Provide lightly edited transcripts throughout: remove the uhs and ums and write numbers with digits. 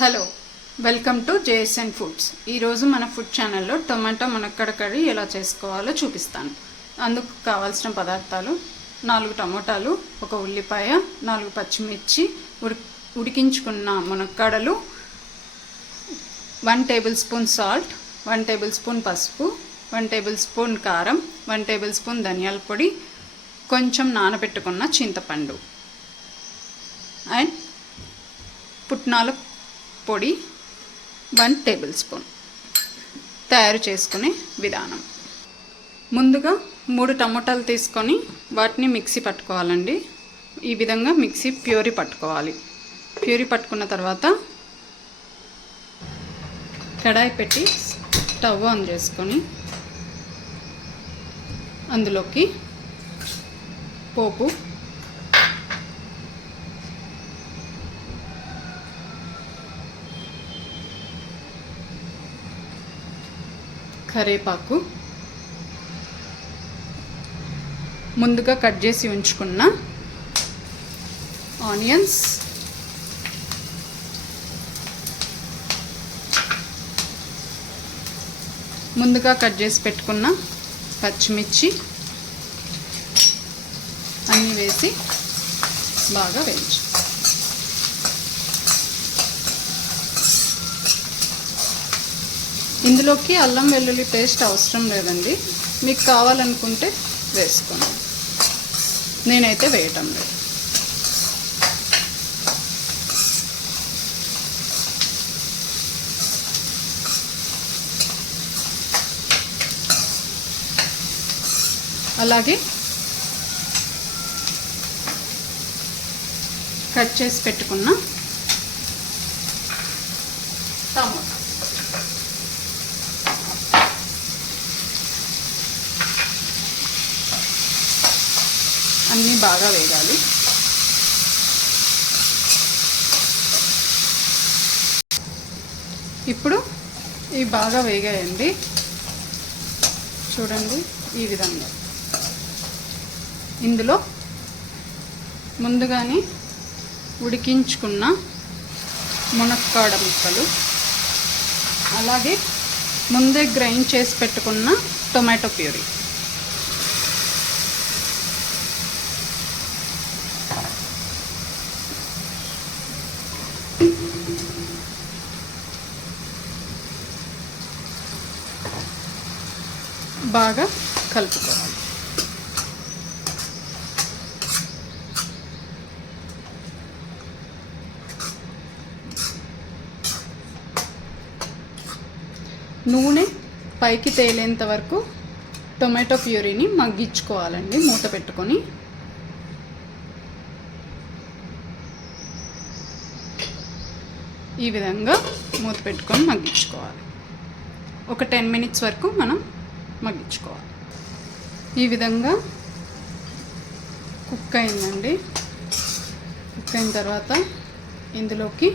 Hello, welcome to JSN foods. ఈరోజు మన food ఛానల్లో టొమాటో మునక్కాడ కర్రీ ఎలా చేసుకోవాలో చూపిస్తాను. అందుకు కావాల్సిన పదార్థాలు: 4 టమోటాలు, 1 ఉల్లిపాయ, 4 పచ్చిమిర్చి, ఉడికించుకున్న మునక్కాడలు, 1 table spoon salt, 1 table spoon పసుపు, 1 టేబుల్ స్పూన్ కారం, 1 టేబుల్ స్పూన్ ధనియాల పొడి, కొంచెం నానబెట్టుకున్న చింతపండు అండ్ పుట్నాల పొడి 1 టేబుల్ స్పూన్. తయారు చేసుకునే విధానం: ముందుగా 3 టమోటాలు తీసుకొని వాటిని మిక్సీ పట్టుకోవాలండి. ఈ విధంగా మిక్సీ ప్యూరీ పట్టుకోవాలి. ప్యూరీ పట్టుకున్న తర్వాత కడాయి పెట్టి స్టవ్ ఆన్ చేసుకొని అందులోకి పోపు, కరివేపాకు, ముందుగా కట్ చేసి ఉంచుకున్న ఆనియన్స్, ముందుగా కట్ చేసి పెట్టుకున్న పచ్చిమిర్చి అన్నీ వేసి బాగా వేయించు. ఇందులోకి అల్లం వెల్లుల్లి పేస్ట్ అవసరం లేదండి, మీకు కావాలనుకుంటే వేసుకోండి. నేనైతే వేయటం లేదు. అలాగే కట్ చేసి పెట్టుకున్న టమాటా అన్నీ బాగా వేగాలి. ఇప్పుడు ఇవి బాగా వేగాయండి. చూడండి, ఈ విధంగా. ఇందులో ముందుగానే ఉడికించుకున్న మునక్కాడ ముక్కలు, అలాగే ముందే గ్రైండ్ చేసి పెట్టుకున్న టొమాటో ప్యూరీ, బాగా కలుపుకోవాలి. నూనె పైకి తేలేంత వరకు టొమాటో ప్యూరీని మగ్గించుకోవాలండి. మూత పెట్టుకొని ఈ విధంగా మూత పెట్టుకొని మగ్గించుకోవాలి. ఒక 10 మినిట్స్ వరకు మనం మగ్గించుకోవాలి. ఈ విధంగా కుక్ అయిందండి. కుక్ అయిన తర్వాత ఇందులోకి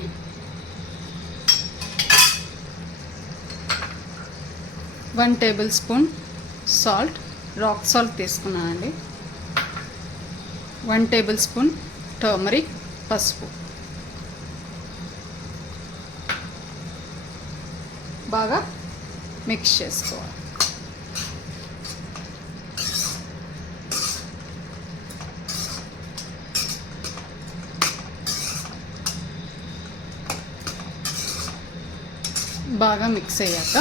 one table spoon salt, rock salt తీసుకున్నానండి, 1 టేబుల్ స్పూన్ టర్మరిక్, పసుపు బాగా మిక్స్ చేసుకోవాలి. బాగా మిక్స్ అయ్యాక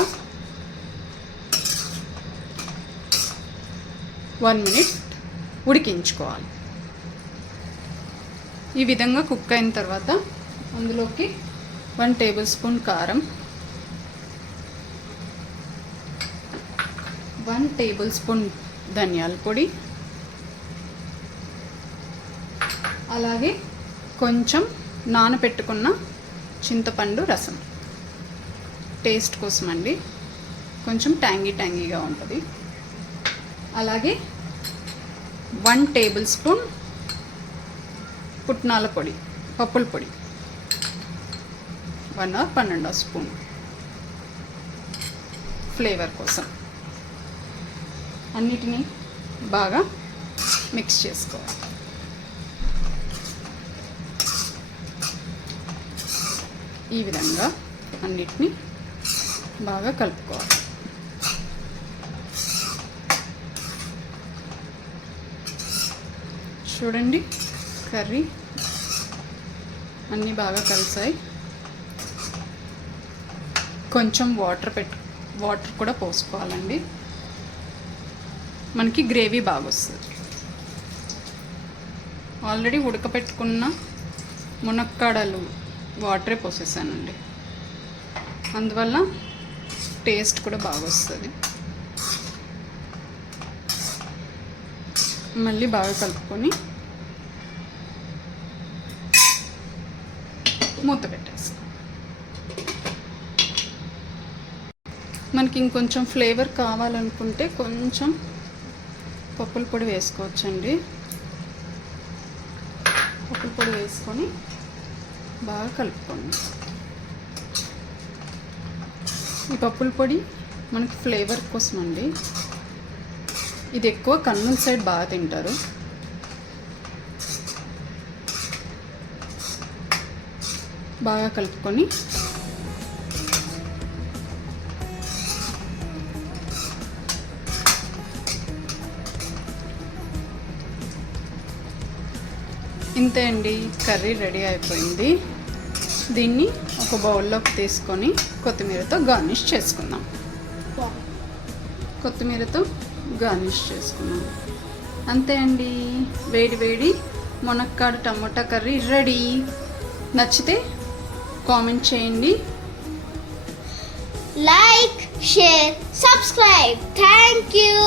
1 మినిట్ ఉడికించుకోవాలి. ఈ విధంగా కుక్ అయిన తర్వాత అందులోకి 1 టేబుల్ స్పూన్ కారం, 1 టేబుల్ స్పూన్ ధనియాల పొడి, అలాగే కొంచెం నానబెట్టుకున్న చింతపండు రసం, టేస్ట్ కోసం అండి, కొంచెం ట్యాంగీగా ఉంటుంది. అలాగే 1 టేబుల్ స్పూన్ పుట్నాల పొడి, పప్పుల పొడి, 1 or 12 స్పూన్ ఫ్లేవర్ కోసం. అన్నిటినీ బాగా మిక్స్ చేసుకోవాలి. ఈ విధంగా అన్నిటినీ బాగా కలుపుకోవాలి. చూడండి కర్రీ అన్నీ బాగా కలిసాయి. కొంచెం వాటర్ కూడా పోసుకోవాలండి, మనకి గ్రేవీ బాగా వస్తుంది. ఆల్రెడీ ఉడకపెట్టుకున్న మునక్కాడలు వాటరే పోసేసానండి, అందువల్ల టేస్ట్ కూడా బాగా వస్తుంది. మళ్ళీ బాగా కలుపుకొని మూత పెట్టేస్తాం. మనకి ఇంకొంచెం ఫ్లేవర్ కావాలనుకుంటే కొంచెం పప్పుల పొడి వేసుకోవచ్చండి. పప్పుల పొడి వేసుకొని బాగా కలుపుకోండి. ఈ పప్పుల పొడి మనకి ఫ్లేవర్ కోసం అండి. ఇది ఎక్కువ కర్నూలు సైడ్ బాగా తింటారు. బాగా కలుపుకొని ఇంతే అండి, కర్రీ రెడీ అయిపోయింది. దీన్ని ఒక బౌల్లోకి తీసుకొని కొత్తిమీరతో గార్నిష్ చేసుకుందాం. కొత్తిమీరతో గార్నిష్ చేసుకున్నాం. అంతే అండి, వేడి వేడి మునక్కాడ టమోటా కర్రీ రెడీ. నచ్చితే కామెంట్ చేయండి, like, share, subscribe. Thank you.